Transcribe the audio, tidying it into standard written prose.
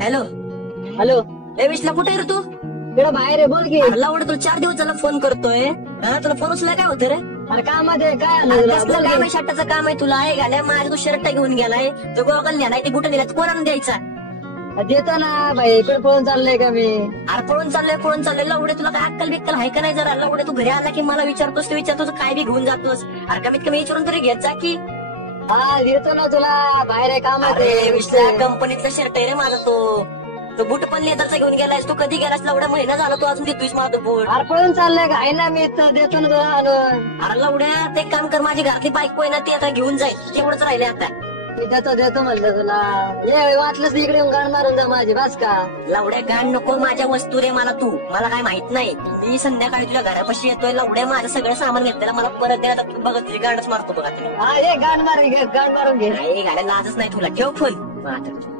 Hello hello, ए विश्ला, कुठे आहे रे तू? इकडं बाहेर आहे, बोल की. हल्ला उडे तुला 4 दिवस झाला फोन करतोय. हा, तुला फोन उचलाय काय होतं रे? अरे कामामध्ये काय आलं अरे तुला? कसलं बोल काम की. आहे? शर्टाचं काम आहे तुला? आहे घालाय माझा तू शर्ट घेऊन गेलाय, तो गोगल नेलाय, ते बुट नेलाय, कोणाला द्यायचा? देतो ना भाई, इकडे पळून चाललंय का मी? अरे पळून चाललोय लवडे, तुला काय अक्कल बिक्कल आहे का नाही? जरा लवडे तू घरी आला की मला विचारतोस, काय बी घेऊन जातोस? अरे कमीत कमी विचारून तरी घेत जा की. हा, देतो ना तुला, बाहेर आहे अरे विश्ला, कामात. कंपनीतला शर्ट आहे रे माझा तो बूट पण लेदरचा घेऊन गेलायस. तू कधी गेलास? लवड्या महिना झाला, तू अजून देतोयस मला तो बूट. अरे पळून चाललंय का? आहे ना मी इथं, देतो ना तुला आणून. अरे लवड्या, ते काम कर, माझी घरातली बायको आहे ना, ती आता घेऊन जाईल, तेवढंच राहिले आता. मी देतो म्हणलं तुला. ये वाटलंच तर इकडे येऊन गाण मारून जा माझी, बस का? लवड्या, गाण नको माझ्या वस्तू रे मला तू. मला काय माहित नाही. मी संध्याकाळी तुझ्या घरापाशी येतोय लवड्या, माझं सगळं सामान घेतलेलं मला परत द्यायला. तू बघत तुझी गाणच मारतो बघा. हा, ये गाण मारून घे, गाण मारून घे. नाही, गाड्या लाजच नाही तुला. ठेव फोन.